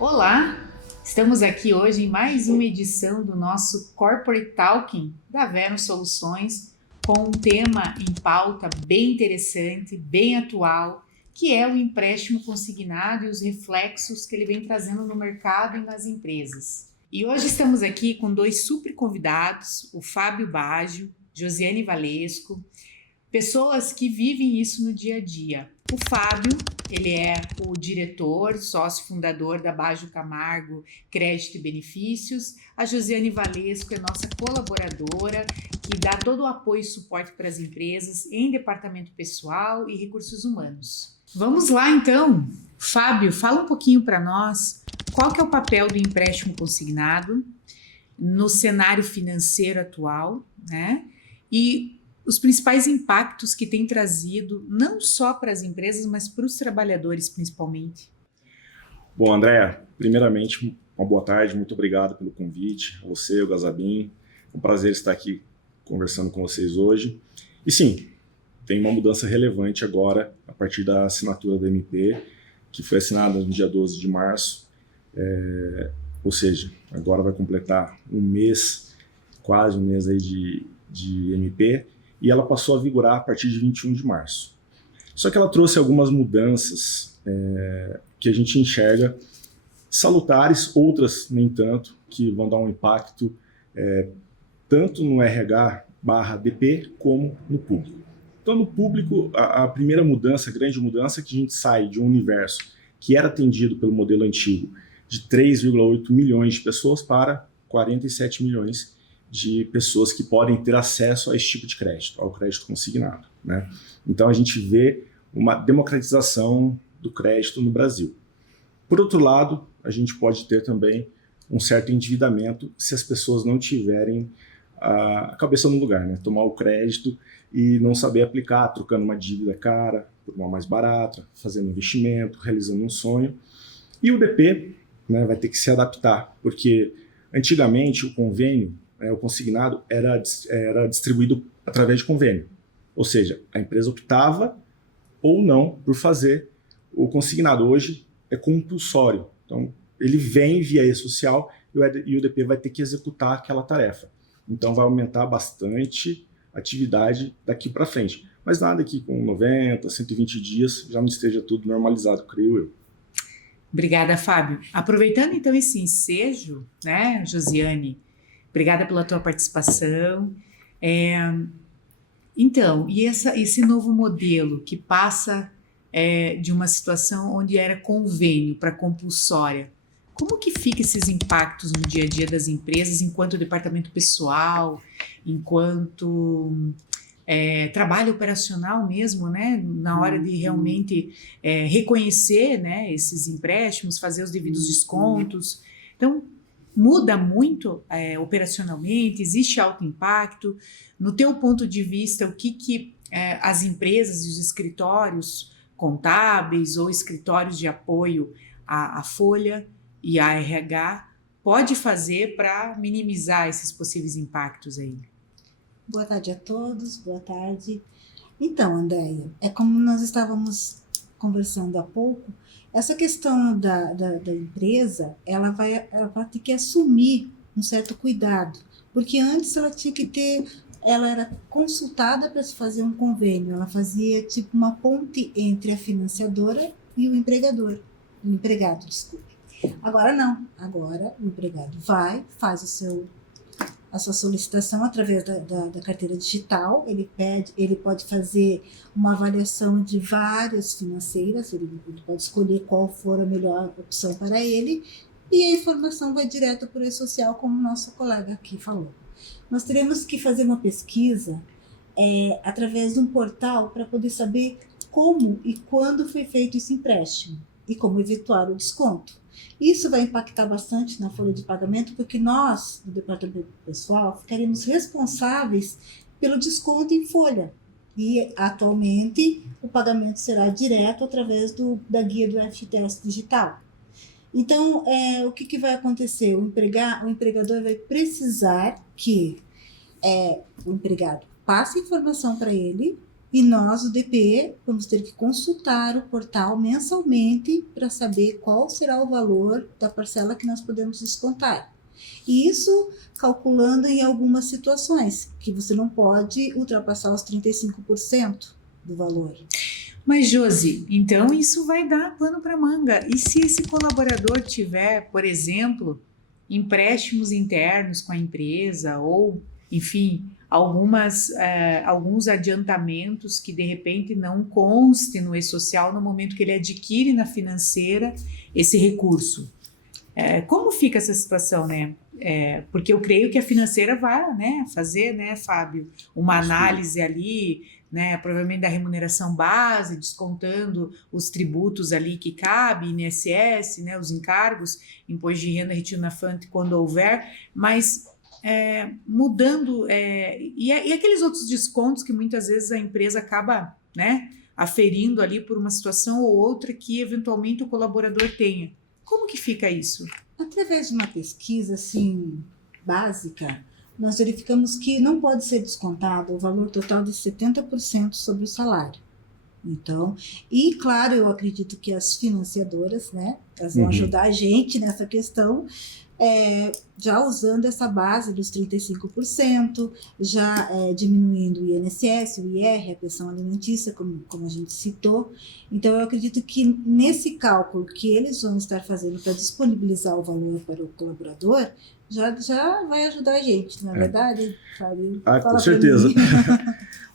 Olá, estamos aqui hoje em mais uma edição do nosso Corporate Talking da Verno Soluções, com um tema em pauta bem interessante, bem atual, que é o empréstimo consignado e os reflexos que ele vem trazendo no mercado e nas empresas. E hoje estamos aqui com dois super convidados, o Fábio Baggio, Josiane Valesco, pessoas que vivem isso no dia a dia. O Fábio, ele é o diretor, sócio fundador da Baggio Camargo Crédito e Benefícios. A Josiane Valesco é nossa colaboradora, que dá todo o apoio e suporte para as empresas em departamento pessoal e recursos humanos. Vamos lá então. Fábio, fala um pouquinho para nós qual que é o papel do empréstimo consignado no cenário financeiro atual, né? E os principais impactos que tem trazido, não só para as empresas, mas para os trabalhadores principalmente. Bom, Andréa, primeiramente, uma boa tarde, muito obrigado pelo convite, a você, o Gazabin. É um prazer estar aqui conversando com vocês hoje. E sim, tem uma mudança relevante agora, a partir da assinatura da MP, que foi assinada no dia 12 de março, ou seja, agora vai completar um mês, quase um mês aí de MP, e ela passou a vigorar a partir de 21 de março. Só que ela trouxe algumas mudanças que a gente enxerga salutares, outras nem tanto, que vão dar um impacto tanto no RH/DP como no público. Então, no público, a primeira mudança, a grande mudança, é que a gente sai de um universo que era atendido pelo modelo antigo de 3,8 milhões de pessoas para 47 milhões de pessoas que podem ter acesso a esse tipo de crédito, ao crédito consignado, né? Então a gente vê uma democratização do crédito no Brasil. Por outro lado, a gente pode ter também um certo endividamento se as pessoas não tiverem a cabeça no lugar, né? Tomar o crédito e não saber aplicar, trocando uma dívida cara por uma mais barata, fazendo investimento, realizando um sonho. E o DP, né, vai ter que se adaptar, porque antigamente o convênio, o consignado, era distribuído através de convênio. Ou seja, a empresa optava ou não por fazer o consignado. Hoje é compulsório. Então, ele vem via e-social e o DP vai ter que executar aquela tarefa. Então, vai aumentar bastante a atividade daqui para frente. Mas nada que com 90, 120 dias já não esteja tudo normalizado, creio eu. Obrigada, Fábio. Aproveitando então esse ensejo, né, Josiane, obrigada pela tua participação. Então, e esse novo modelo que passa de uma situação onde era convênio para compulsória, como que fica esses impactos no dia a dia das empresas, enquanto departamento pessoal, enquanto trabalho operacional mesmo, né? Na hora de realmente reconhecer, né, esses empréstimos, fazer os devidos descontos. Então, muda muito operacionalmente, existe alto impacto. No teu ponto de vista, o que as empresas e os escritórios contábeis ou escritórios de apoio à Folha e à RH pode fazer para minimizar esses possíveis impactos aí? Boa tarde a todos, boa tarde. Então, Andréia, é como nós estávamos conversando há pouco, essa questão da empresa, ela vai ter que assumir um certo cuidado, porque antes ela era consultada para se fazer um convênio, ela fazia tipo uma ponte entre a financiadora e o empregado, desculpe. Agora não, agora o empregado faz a sua solicitação através da carteira digital, ele pode fazer uma avaliação de várias financeiras, ele pode escolher qual for a melhor opção para ele, e a informação vai direto para o e-social, como o nosso colega aqui falou. Nós teremos que fazer uma pesquisa através de um portal para poder saber como e quando foi feito esse empréstimo e como efetuar o desconto. Isso vai impactar bastante na folha de pagamento, porque nós, do departamento pessoal, ficaremos responsáveis pelo desconto em folha. E, atualmente, o pagamento será direto através da guia do FGTS digital. Então, o que vai acontecer? O empregador vai precisar que o empregado passe informação para ele, E nós, o DP, vamos ter que consultar o portal mensalmente para saber qual será o valor da parcela que nós podemos descontar. E isso calculando em algumas situações, que você não pode ultrapassar os 35% do valor. Mas, Josi, então isso vai dar pano para manga. E se esse colaborador tiver, por exemplo, empréstimos internos com a empresa ou, enfim, alguns adiantamentos que de repente não conste no e-social no momento que ele adquire na financeira esse recurso? Como fica essa situação, né? Porque eu creio que a financeira vai, né, fazer, né, Fábio, uma análise ali, né, provavelmente da remuneração base, descontando os tributos ali que cabe, INSS, né, os encargos, imposto de renda retido na fonte quando houver, mas mudando, e aqueles outros descontos que muitas vezes a empresa acaba, né, aferindo ali por uma situação ou outra que eventualmente o colaborador tenha. Como que fica isso? Através de uma pesquisa assim, básica, nós verificamos que não pode ser descontado o valor total de 70% sobre o salário. Então, e claro, eu acredito que as financiadoras, né, elas vão ajudar a gente nessa questão, já usando essa base dos 35%, já diminuindo o INSS, o IR, a pensão alimentícia, como a gente citou. Então, eu acredito que nesse cálculo que eles vão estar fazendo para disponibilizar o valor para o colaborador, já vai ajudar a gente, não é verdade, Fábio? Com certeza.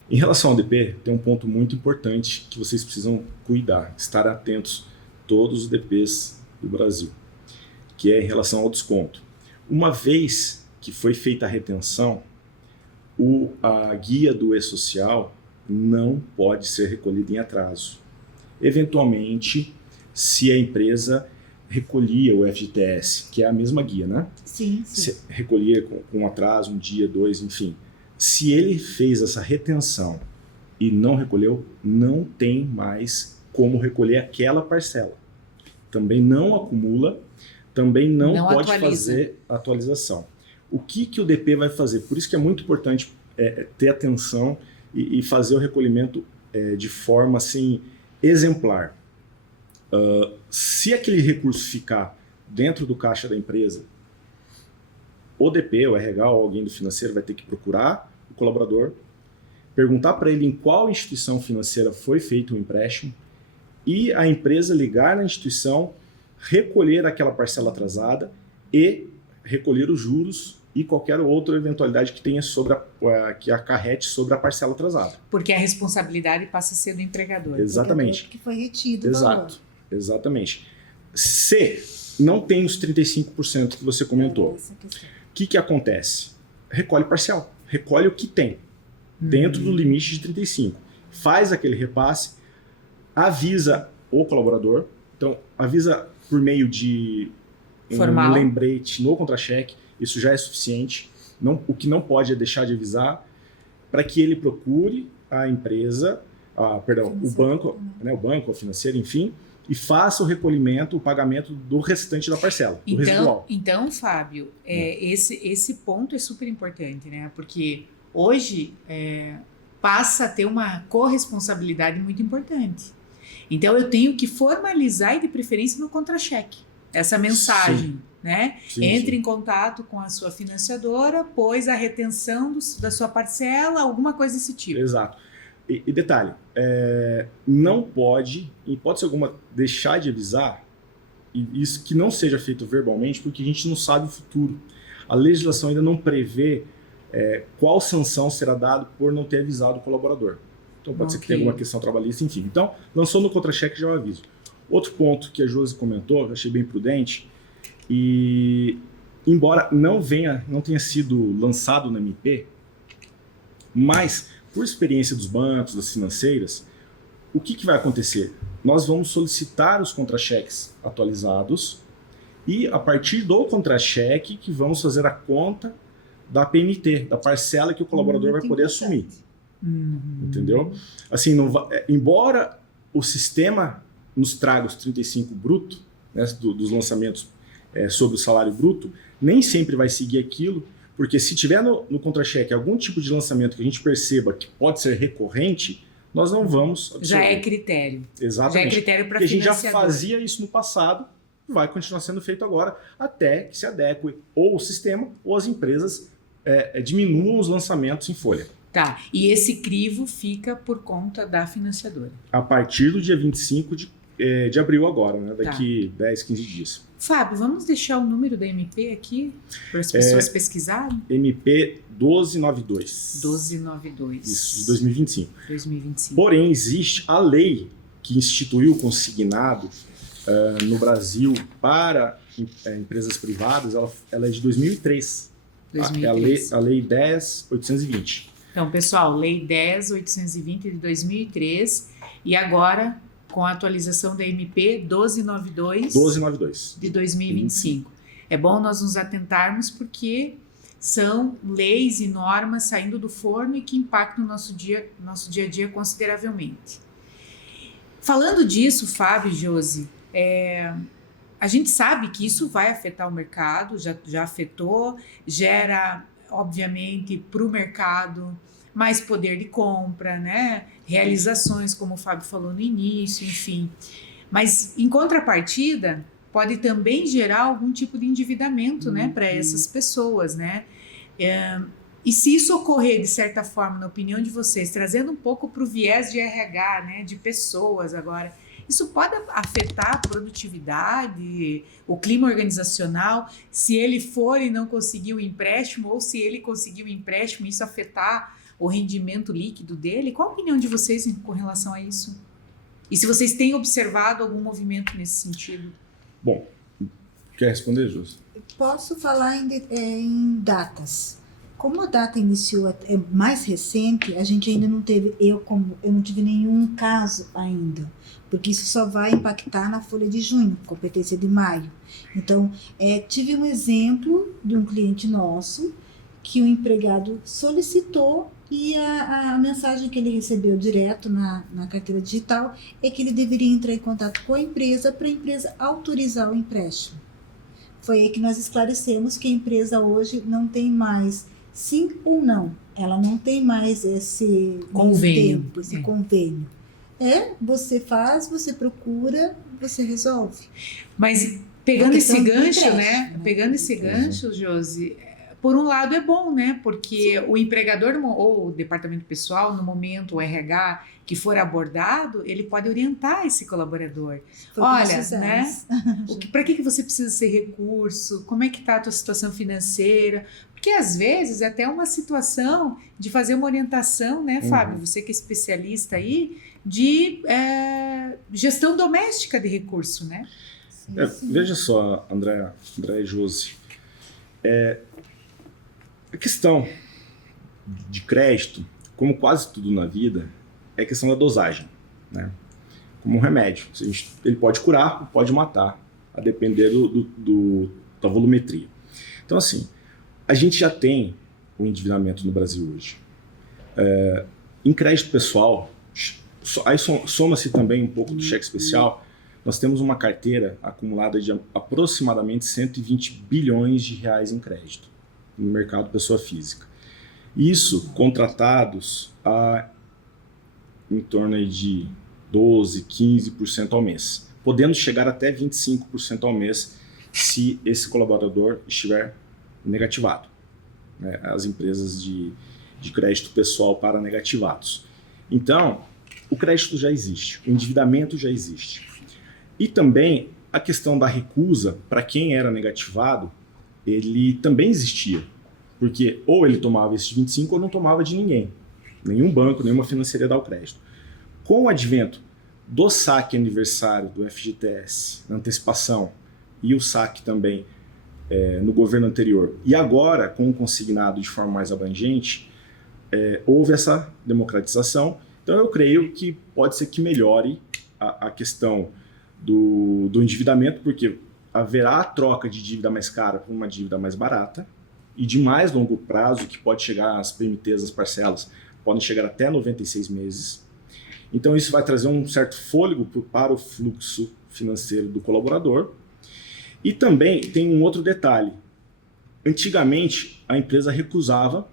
Em relação ao DP, tem um ponto muito importante que vocês precisam cuidar, estar atentos, todos os DPs do Brasil, que é em relação ao desconto. Uma vez que foi feita a retenção, a guia do e-social não pode ser recolhida em atraso. Eventualmente, se a empresa recolhia o FGTS, que é a mesma guia, né? Sim. Se recolhia com atraso, um dia, 2, enfim. Se ele fez essa retenção e não recolheu, não tem mais como recolher aquela parcela. Também não acumula, também não pode fazer atualização. O que o DP vai fazer? Por isso que é muito importante ter atenção e fazer o recolhimento de forma assim, exemplar. Se aquele recurso ficar dentro do caixa da empresa, o DP, o RH ou alguém do financeiro vai ter que procurar o colaborador, perguntar para ele em qual instituição financeira foi feito o empréstimo e a empresa ligar na instituição, recolher aquela parcela atrasada e recolher os juros e qualquer outra eventualidade que tenha que acarrete sobre a parcela atrasada. Porque a responsabilidade passa a ser do empregador. Exatamente. Que foi retido o valor. Exatamente. Se não tem os 35% que você comentou, o que acontece? Recolhe parcial. Recolhe o que tem, dentro do limite de 35%. Faz aquele repasse, avisa o colaborador, então avisa por meio de um lembrete no contra-cheque, isso já é suficiente. O que não pode é deixar de avisar, para que ele procure a empresa, o banco, né, o banco, o financeiro, enfim, e faça o recolhimento, o pagamento do restante da parcela, do residual. Então, Fábio, esse ponto é super importante, né? Porque hoje passa a ter uma corresponsabilidade muito importante. Então, eu tenho que formalizar e, de preferência, no contra-cheque, essa mensagem, né? Entre em contato com a sua financiadora, pois a retenção da sua parcela, alguma coisa desse tipo. Exato. E detalhe, não pode, em hipótese alguma, deixar de avisar, e isso que não seja feito verbalmente, porque a gente não sabe o futuro. A legislação ainda não prevê qual sanção será dada por não ter avisado o colaborador. Então pode ser que tenha alguma questão trabalhista, enfim. Então, lançou no contra-cheque, já o aviso. Outro ponto que a Josi comentou, eu achei bem prudente, e embora não tenha sido lançado na MP, mas por experiência dos bancos, das financeiras, o que vai acontecer? Nós vamos solicitar os contra-cheques atualizados e a partir do contra-cheque que vamos fazer a conta da PNT, da parcela que o colaborador vai poder assumir. Entendeu? Assim, embora o sistema nos traga os 35 bruto, né, dos lançamentos sobre o salário bruto, nem sempre vai seguir aquilo, porque se tiver no contra-cheque algum tipo de lançamento que a gente perceba que pode ser recorrente, nós não vamos absorver. Já é critério. Exatamente. Já é critério para Porque a gente já financiador. fazia isso no passado, vai continuar sendo feito agora, até que se adeque ou o sistema ou as empresas diminuam os lançamentos em folha. Tá, e esse crivo fica por conta da financiadora. A partir do dia 25 de abril agora, né? Daqui 10, 15 dias. Fábio, vamos deixar o número da MP aqui para as pessoas pesquisarem? MP 1292. 1292. Isso, de 2025. 2025. Porém, existe a lei que instituiu o consignado no Brasil para empresas privadas, ela é de 2003. 2003. É a lei 10.820. Então, pessoal, Lei 10.820 de 2003 e agora com a atualização da MP 1292 de 2025. É bom nós nos atentarmos porque são leis e normas saindo do forno e que impactam o nosso dia a dia consideravelmente. Falando disso, Fábio e Josi, a gente sabe que isso vai afetar o mercado, já afetou, gera, obviamente, para o mercado mais poder de compra, né? Realizações, como o Fábio falou no início, enfim. Mas, em contrapartida, pode também gerar algum tipo de endividamento, né, para essas pessoas, né? E se isso ocorrer, de certa forma, na opinião de vocês, trazendo um pouco para o viés de RH, né, de pessoas agora, isso pode afetar a produtividade, o clima organizacional, se ele for e não conseguir o empréstimo, ou se ele conseguir o empréstimo, isso afetar o rendimento líquido dele? Qual a opinião de vocês com relação a isso? E se vocês têm observado algum movimento nesse sentido? Bom, quer responder, Júlio? Posso falar em datas. Como a data iniciou é mais recente, a gente ainda não teve, eu não tive nenhum caso ainda, porque isso só vai impactar na folha de junho, competência de maio. Então, tive um exemplo de um cliente nosso que o empregado solicitou e a mensagem que ele recebeu direto na carteira digital é que ele deveria entrar em contato com a empresa para a empresa autorizar o empréstimo. Foi aí que nós esclarecemos que a empresa hoje não tem mais sim ou não. Ela não tem mais esse convênio. Convênio. Você faz, você procura, você resolve. Mas pegando esse gancho, né? Pegando esse gancho, Josi, por um lado é bom, né? Porque o empregador ou o departamento pessoal, no momento, o RH, que for abordado, ele pode orientar esse colaborador. Olha, né? Para que você precisa ser recurso? Como é que está a tua situação financeira? Porque às vezes é até uma situação de fazer uma orientação, né, Fábio? Você que é especialista aí, de gestão doméstica de recurso, né? Sim. Veja só, André e Josi, a questão de crédito, como quase tudo na vida, é questão da dosagem, né? Como um remédio. Ele pode curar ou pode matar, a depender da volumetria. Então, assim, a gente já tem o endividamento no Brasil hoje. Em crédito pessoal, aí soma-se também um pouco do cheque especial, nós temos uma carteira acumulada de aproximadamente 120 bilhões de reais em crédito no mercado pessoa física. Isso contratados em torno de 12%, 15% ao mês, podendo chegar até 25% ao mês se esse colaborador estiver negativado, né? As empresas de crédito pessoal para negativados. Então, o crédito já existe, o endividamento já existe. E também a questão da recusa para quem era negativado, ele também existia, porque ou ele tomava esse 25 ou não tomava de ninguém, nenhum banco, nenhuma financeira dá o crédito. Com o advento do saque aniversário do FGTS, na antecipação, e o saque também no governo anterior, e agora com o consignado de forma mais abrangente, houve essa democratização. Então eu creio que pode ser que melhore a questão do endividamento, porque haverá a troca de dívida mais cara por uma dívida mais barata e de mais longo prazo, que pode chegar às PMTs, as parcelas, podem chegar até 96 meses. Então isso vai trazer um certo fôlego para o fluxo financeiro do colaborador. E também tem um outro detalhe. Antigamente, a empresa recusava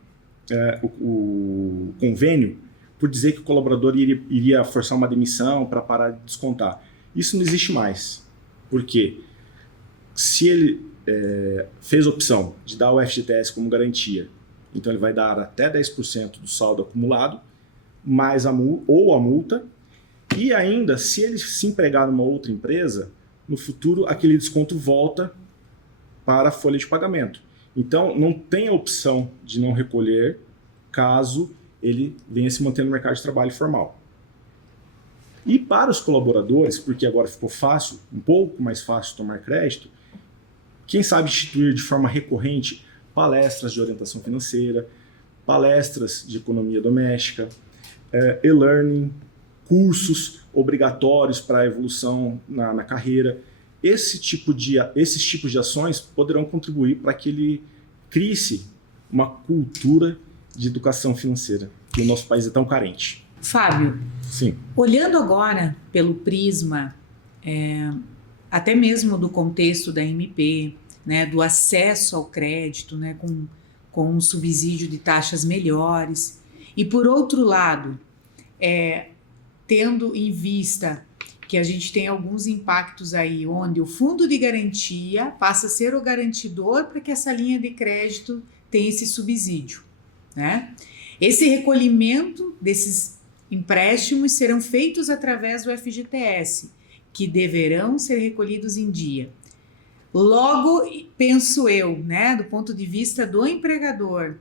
o convênio por dizer que o colaborador iria forçar uma demissão para parar de descontar. Isso não existe mais. Por quê? Se ele fez a opção de dar o FGTS como garantia, então ele vai dar até 10% do saldo acumulado, mais a multa, e ainda, se ele se empregar numa outra empresa, no futuro aquele desconto volta para a folha de pagamento. Então, não tem a opção de não recolher caso ele venha se manter no mercado de trabalho formal. E para os colaboradores, porque agora ficou fácil, um pouco mais fácil tomar crédito, quem sabe instituir de forma recorrente palestras de orientação financeira, palestras de economia doméstica, e-learning, cursos obrigatórios para a evolução na carreira. Esses tipos de ações poderão contribuir para que ele crie-se uma cultura de educação financeira, que o nosso país é tão carente. Fábio, sim, olhando agora pelo prisma, até mesmo do contexto da MP, né, do acesso ao crédito, né, com um subsídio de taxas melhores, e por outro lado, tendo em vista que a gente tem alguns impactos aí, onde o fundo de garantia passa a ser o garantidor para que essa linha de crédito tenha esse subsídio, né? Esse recolhimento desses empréstimos serão feitos através do FGTS, que deverão ser recolhidos em dia. Logo, penso eu, né, do ponto de vista do empregador,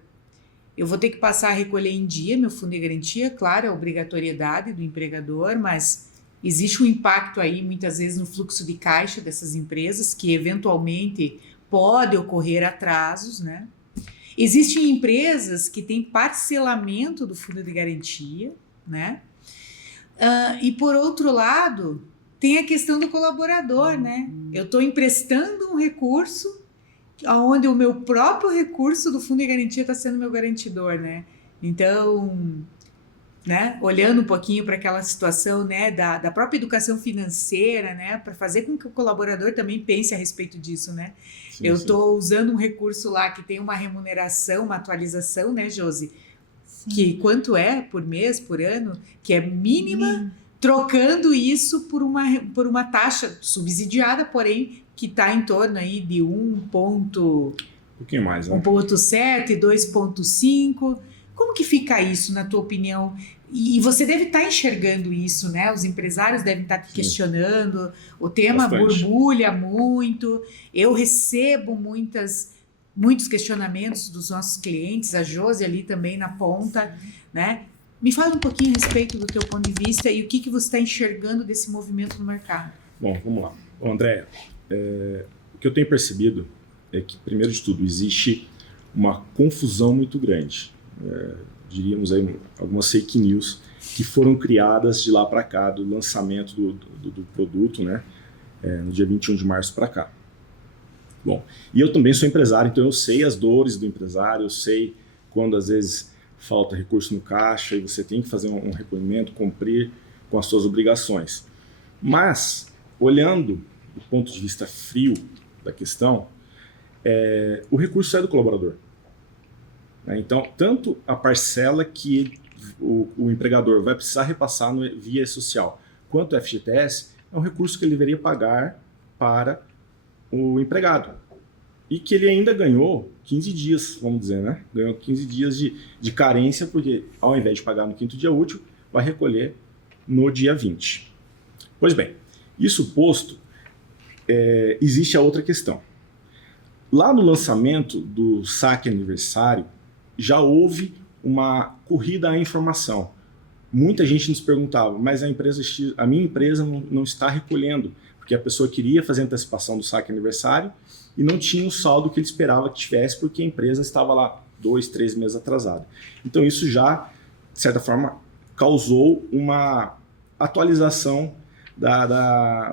eu vou ter que passar a recolher em dia meu fundo de garantia, claro, é a obrigatoriedade do empregador, mas existe um impacto aí, muitas vezes, no fluxo de caixa dessas empresas, que eventualmente pode ocorrer atrasos, né? Existem empresas que têm parcelamento do fundo de garantia, né? E por outro lado, tem a questão do colaborador, né? Eu estou emprestando um recurso onde o meu próprio recurso do fundo de garantia está sendo meu garantidor, né? Então, né, olhando um pouquinho para aquela situação, né, da própria educação financeira, né, para fazer com que o colaborador também pense a respeito disso, né? Sim, eu estou usando um recurso lá que tem uma remuneração, uma atualização, né, Josi? Sim. Que quanto é por mês, por ano, que é mínima, trocando isso por uma taxa subsidiada, porém, que está em torno aí de 1,7, 2,5. Como que fica isso, na tua opinião? E você deve estar enxergando isso, né? Os empresários devem estar te questionando, o tema borbulha muito, eu recebo muitos questionamentos dos nossos clientes, a Josi ali também na ponta, né? Me fala um pouquinho a respeito do teu ponto de vista e o que você está enxergando desse movimento no mercado. Bom, vamos lá. André, o que eu tenho percebido é que, primeiro de tudo, existe uma confusão muito grande. Diríamos aí algumas fake news que foram criadas de lá para cá, do lançamento do produto, né, no dia 21 de março para cá. Bom, e eu também sou empresário, então eu sei as dores do empresário, eu sei quando às vezes falta recurso no caixa e você tem que fazer um recolhimento, cumprir com as suas obrigações. Mas, olhando do ponto de vista frio da questão, o recurso é do colaborador. Então, tanto a parcela que o empregador vai precisar repassar via social, quanto o FGTS, é um recurso que ele deveria pagar para o empregado. E que ele ainda ganhou 15 dias, vamos dizer, né? Ganhou 15 dias de carência, porque ao invés de pagar no 5º dia útil, vai recolher no dia 20. Pois bem, isso posto, existe a outra questão. Lá no lançamento do saque aniversário, já houve uma corrida à informação. Muita gente nos perguntava, mas a minha empresa não está recolhendo, porque a pessoa queria fazer a antecipação do saque aniversário e não tinha o saldo que ele esperava que tivesse, porque a empresa estava lá 2, 3 meses atrasada. Então isso já, de certa forma, causou uma atualização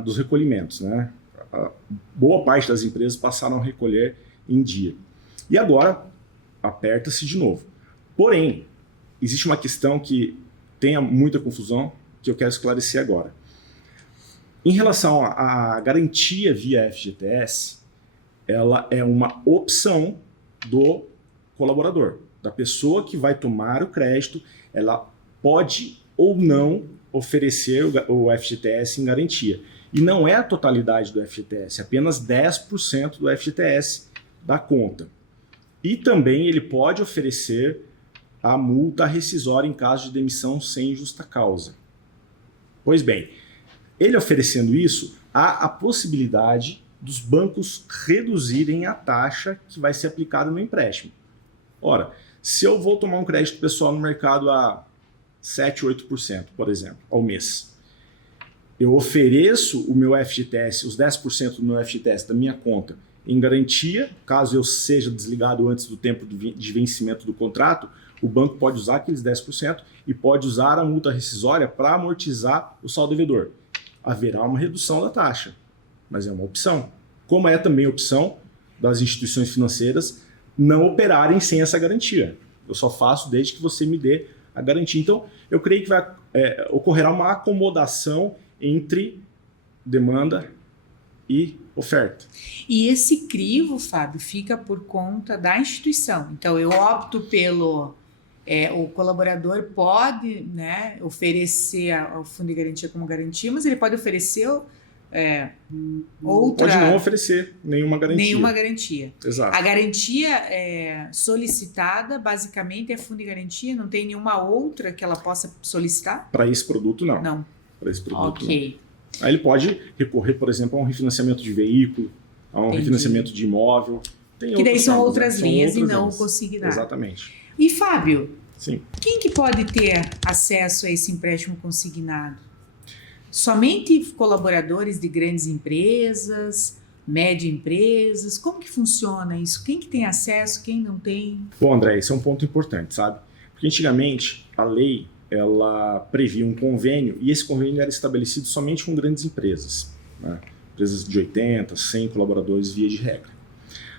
dos recolhimentos, né? Boa parte das empresas passaram a recolher em dia. E agora aperta-se de novo. Porém, existe uma questão que tem muita confusão que eu quero esclarecer agora. Em relação à garantia via FGTS, ela é uma opção do colaborador, da pessoa que vai tomar o crédito. Ela pode ou não oferecer o FGTS em garantia. E não é a totalidade do FGTS, apenas 10% do FGTS da conta. E também ele pode oferecer a multa rescisória em caso de demissão sem justa causa. Pois bem, ele oferecendo isso, há a possibilidade dos bancos reduzirem a taxa que vai ser aplicada no empréstimo. Ora, se eu vou tomar um crédito pessoal no mercado a 7, 8%, por exemplo, ao mês, eu ofereço o meu FGTS, os 10% do meu FGTS da minha conta em garantia, caso eu seja desligado antes do tempo de vencimento do contrato, o banco pode usar aqueles 10% e pode usar a multa rescisória para amortizar o saldo devedor. Haverá uma redução da taxa, mas é uma opção. Como é também opção das instituições financeiras não operarem sem essa garantia. Eu só faço desde que você me dê a garantia. Então, eu creio que ocorrerá uma acomodação entre demanda e oferta. E esse crivo, Fábio, fica por conta da instituição. Então, eu opto pelo... o colaborador pode, né, oferecer o fundo de garantia como garantia, mas ele pode oferecer outra... Pode não oferecer nenhuma garantia. Nenhuma garantia. Exato. A garantia solicitada, basicamente, é fundo de garantia? Não tem nenhuma outra que ela possa solicitar? Para esse produto, não. Não. Para esse produto, ok. não. Aí ele pode recorrer, por exemplo, a um refinanciamento de veículo, a um refinanciamento de imóvel. Que daí são outras linhas e não o consignado. Exatamente. E, Fábio, sim, quem que pode ter acesso a esse empréstimo consignado? Somente colaboradores de grandes empresas, médias empresas? Como que funciona isso? Quem que tem acesso, quem não tem? Bom, André, esse é um ponto importante, sabe? Porque antigamente a lei ela previa um convênio e esse convênio era estabelecido somente com grandes empresas, né? Empresas de 80, 100 colaboradores via de regra.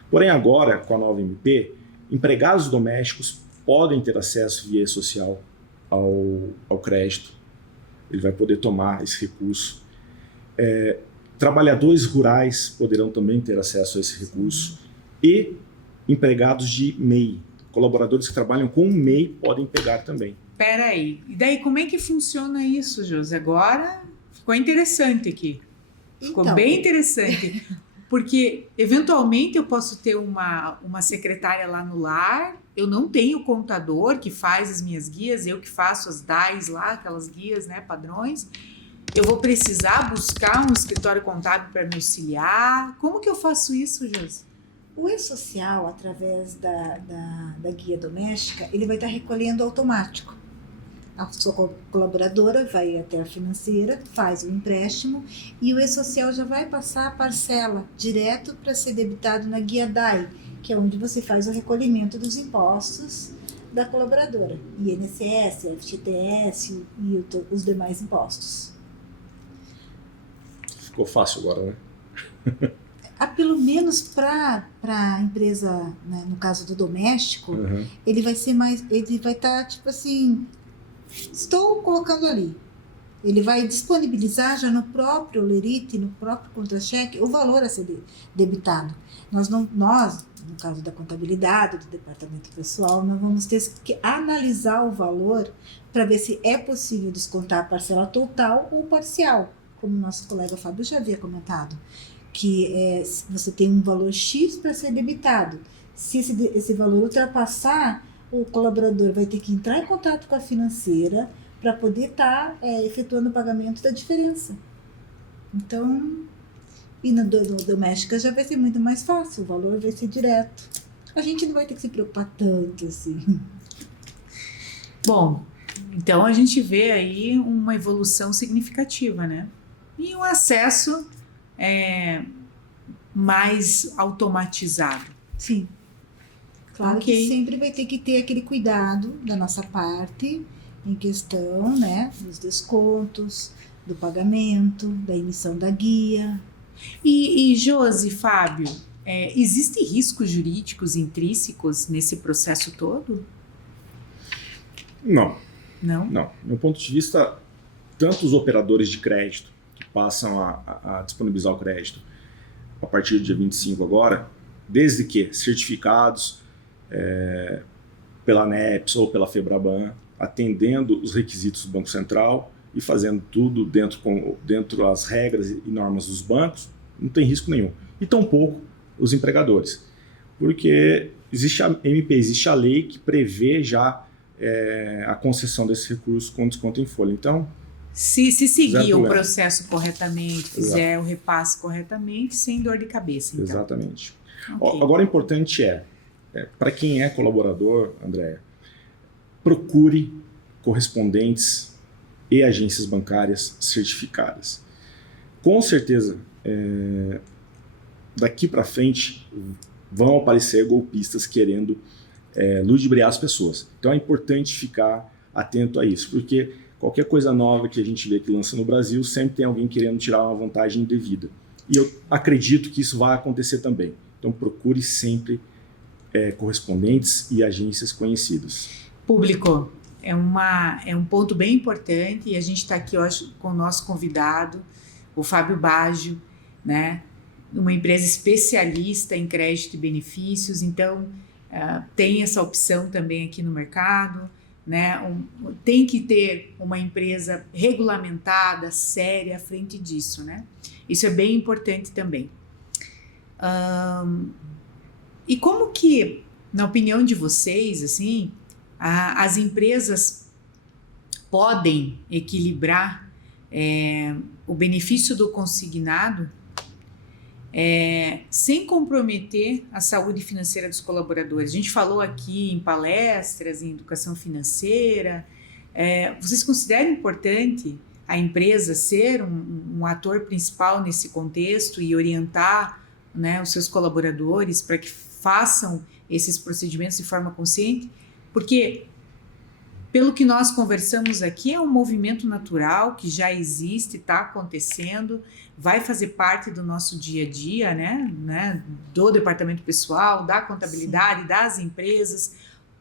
Porém agora, com a nova MP, empregados domésticos podem ter acesso via social ao crédito. Ele vai poder tomar esse recurso. Trabalhadores rurais poderão também ter acesso a esse recurso. E empregados de MEI, colaboradores que trabalham com MEI podem pegar também. Espera aí. E daí como é que funciona isso, Josi? Agora ficou interessante aqui. Ficou bem interessante. Porque, eventualmente, eu posso ter uma secretária lá no lar, eu não tenho contador que faz as minhas guias, eu que faço as DAIs lá, aquelas guias, né, padrões. Eu vou precisar buscar um escritório contábil para me auxiliar. Como que eu faço isso, Josi? O E-Social, através da guia doméstica, ele vai estar recolhendo automático. A sua colaboradora vai até a financeira, faz o empréstimo e o E-Social já vai passar a parcela direto para ser debitado na guia DAI, que é onde você faz o recolhimento dos impostos da colaboradora, INSS, FGTS e os demais impostos. Ficou fácil agora, né? Pelo menos para a empresa, né, no caso do doméstico, ele vai ser mais, ele vai estar tipo assim, estou colocando ali. Ele vai disponibilizar já no próprio lerite, no próprio contra-cheque, o valor a ser debitado. Nós, no caso da contabilidade, do departamento pessoal, nós vamos ter que analisar o valor para ver se é possível descontar a parcela total ou parcial, como o nosso colega Fábio já havia comentado, que você tem um valor X para ser debitado. Se esse valor ultrapassar, o colaborador vai ter que entrar em contato com a financeira para poder estar efetuando o pagamento da diferença. Então, e na doméstica já vai ser muito mais fácil, o valor vai ser direto. A gente não vai ter que se preocupar tanto assim. Bom, então a gente vê aí uma evolução significativa, né? E um acesso mais automatizado. Sim. Claro que sempre vai ter que ter aquele cuidado da nossa parte em questão, né, dos descontos, do pagamento, da emissão da guia. E Josi, Fábio, existem riscos jurídicos intrínsecos nesse processo todo? Não. Não? Não. Do meu ponto de vista, tanto os operadores de crédito que passam a disponibilizar o crédito a partir do dia 25 agora, desde que certificados pela ANEPS ou pela FEBRABAN, atendendo os requisitos do Banco Central e fazendo tudo dentro das regras e normas dos bancos, não tem risco nenhum. E tampouco os empregadores, porque existe a MP, existe a lei que prevê já a concessão desse recurso com desconto em folha. Então, se seguir o problema. Processo corretamente, fizer o repasse corretamente, sem dor de cabeça. Então. Exatamente. Okay. Agora, o importante para quem é colaborador, Andréa, procure correspondentes e agências bancárias certificadas. Com certeza, daqui para frente, vão aparecer golpistas querendo ludibriar as pessoas. Então é importante ficar atento a isso, porque qualquer coisa nova que a gente vê que lança no Brasil, sempre tem alguém querendo tirar uma vantagem indevida. E eu acredito que isso vai acontecer também. Então procure sempre correspondentes e agências conhecidas. Público, é um ponto bem importante, e a gente está aqui hoje com o nosso convidado, o Fábio Baggio, né? Uma empresa especialista em crédito e benefícios, então tem essa opção também aqui no mercado, né? Tem que ter uma empresa regulamentada, séria à frente disso, né? Isso é bem importante também. E como que, na opinião de vocês, assim, as empresas podem equilibrar o benefício do consignado sem comprometer a saúde financeira dos colaboradores? A gente falou aqui em palestras, em educação financeira. Vocês consideram importante a empresa ser um ator principal nesse contexto e orientar, né, os seus colaboradores para que façam esses procedimentos de forma consciente? Porque, pelo que nós conversamos aqui, é um movimento natural que já existe, está acontecendo, vai fazer parte do nosso dia a dia, né, do departamento pessoal, da contabilidade, sim, das empresas,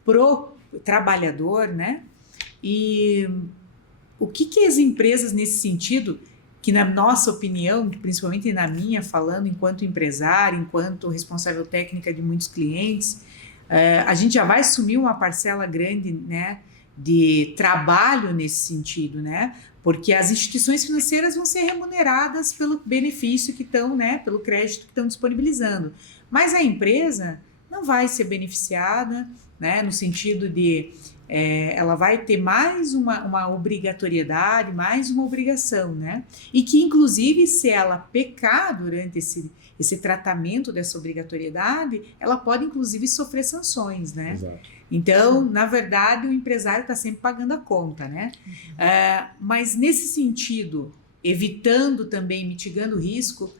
pro trabalhador, né? E o que as empresas nesse sentido, que na nossa opinião, principalmente na minha, falando enquanto empresário, enquanto responsável técnica de muitos clientes, a gente já vai assumir uma parcela grande, né, de trabalho nesse sentido, né? Porque as instituições financeiras vão ser remuneradas pelo benefício que estão, né, pelo crédito que estão disponibilizando. Mas a empresa não vai ser beneficiada, né, no sentido de ela vai ter mais uma obrigatoriedade, mais uma obrigação, né? E que, inclusive, se ela pecar durante esse tratamento dessa obrigatoriedade, ela pode, inclusive, sofrer sanções, né? Exato. Então, na verdade, o empresário está sempre pagando a conta, né? Mas, nesse sentido, evitando também, mitigando o risco,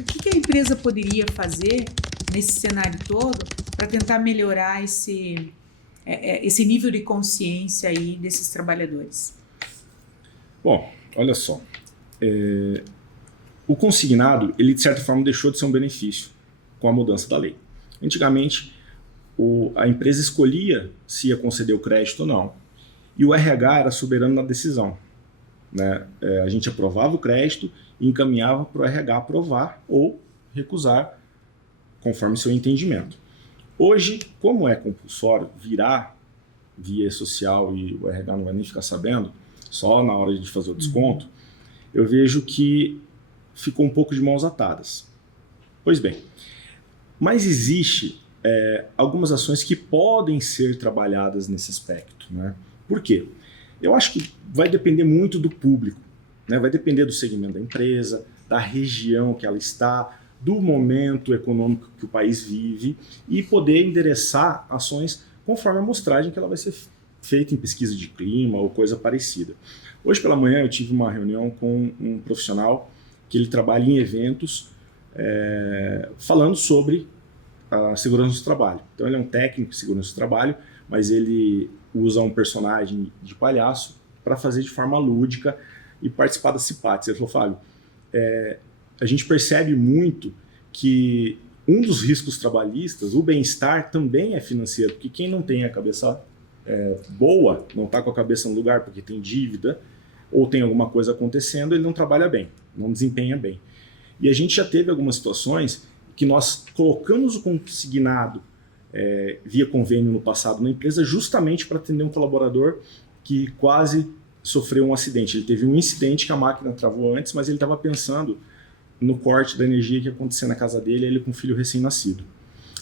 o que a empresa poderia fazer nesse cenário todo para tentar melhorar esse nível de consciência aí desses trabalhadores? Bom, olha só. O consignado, ele de certa forma deixou de ser um benefício com a mudança da lei. Antigamente, a empresa escolhia se ia conceder o crédito ou não. E o RH era soberano na decisão, né? A gente aprovava o crédito e encaminhava para o RH aprovar ou recusar, conforme seu entendimento. Hoje, como é compulsório virar via social e o RH não vai nem ficar sabendo, só na hora de fazer o desconto, eu vejo que ficou um pouco de mãos atadas. Pois bem, mas existe algumas ações que podem ser trabalhadas nesse aspecto, né? Por quê? Eu acho que vai depender muito do público, né? Vai depender do segmento da empresa, da região que ela está, do momento econômico que o país vive e poder endereçar ações conforme a amostragem que ela vai ser feita em pesquisa de clima ou coisa parecida. Hoje pela manhã eu tive uma reunião com um profissional que ele trabalha em eventos falando sobre a segurança do trabalho. Então ele é um técnico de segurança do trabalho, mas ele usa um personagem de palhaço para fazer de forma lúdica e participar das CIPATs. Ele falou, Fábio, a gente percebe muito que um dos riscos trabalhistas, o bem-estar, também é financeiro, porque quem não tem a cabeça boa, não está com a cabeça no lugar porque tem dívida ou tem alguma coisa acontecendo, ele não trabalha bem, não desempenha bem. E a gente já teve algumas situações que nós colocamos o consignado via convênio no passado na empresa, justamente para atender um colaborador que quase sofreu um acidente. Ele teve um incidente que a máquina travou antes, mas ele estava pensando no corte da energia que ia acontecer na casa dele, ele com um filho recém-nascido.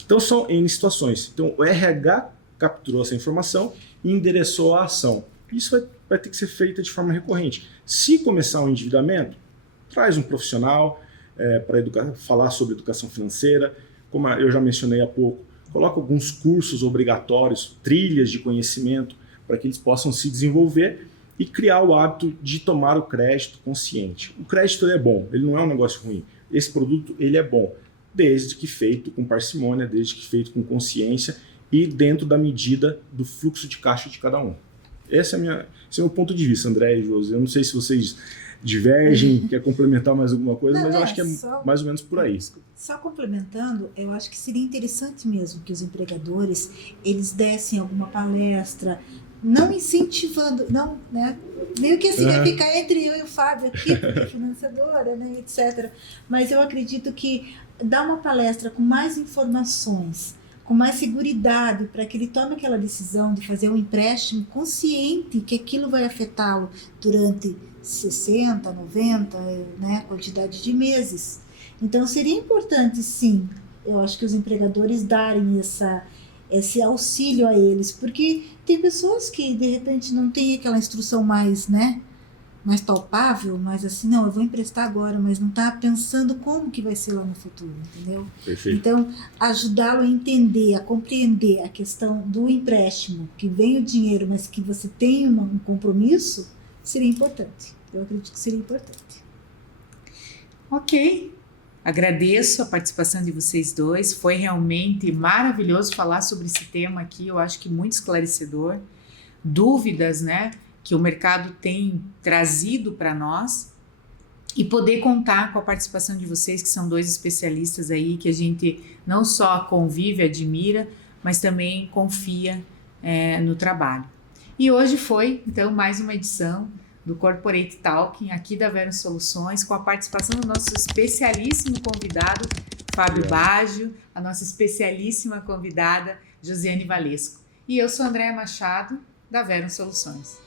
Então são N situações. Então o RH capturou essa informação e endereçou a ação. Isso vai ter que ser feito de forma recorrente. Se começar um endividamento, traz um profissional para falar sobre educação financeira. Como eu já mencionei há pouco, coloca alguns cursos obrigatórios, trilhas de conhecimento, para que eles possam se desenvolver e criar o hábito de tomar o crédito consciente. O crédito ele é bom, ele não é um negócio ruim. Esse produto ele é bom, desde que feito com parcimônia, desde que feito com consciência e dentro da medida do fluxo de caixa de cada um. Esse é o meu ponto de vista, André e Josi. Eu não sei se vocês divergem, quer complementar mais alguma coisa, mas eu acho que é mais ou menos por aí. Só complementando, eu acho que seria interessante mesmo que os empregadores, eles dessem alguma palestra, não incentivando, não, né? Meio que assim, vai ficar entre eu e o Fábio aqui, porque é financiadora, né, etc. Mas eu acredito que dar uma palestra com mais informações, com mais seguridade, para que ele tome aquela decisão de fazer um empréstimo consciente que aquilo vai afetá-lo durante 60, 90, né, quantidade de meses. Então seria importante, sim, eu acho que os empregadores darem esse auxílio a eles, porque tem pessoas que de repente não têm aquela instrução mais, né, mais palpável, mas assim, não, eu vou emprestar agora, mas não está pensando como que vai ser lá no futuro, entendeu? Perfeito. Então, ajudá-lo a entender, a compreender a questão do empréstimo, que vem o dinheiro, mas que você tem um compromisso, seria importante. Eu acredito que seria importante. Ok. Agradeço a participação de vocês dois. Foi realmente maravilhoso falar sobre esse tema aqui. Eu acho que muito esclarecedor. Dúvidas, né, que o mercado tem trazido para nós e poder contar com a participação de vocês, que são dois especialistas aí, que a gente não só convive, admira, mas também confia no trabalho. E hoje foi, então, mais uma edição do Corporate Talking aqui da Vero Soluções, com a participação do nosso especialíssimo convidado, Fábio Baggio, a nossa especialíssima convidada, Josiane Valesco. E eu sou Andréa Machado, da Vero Soluções.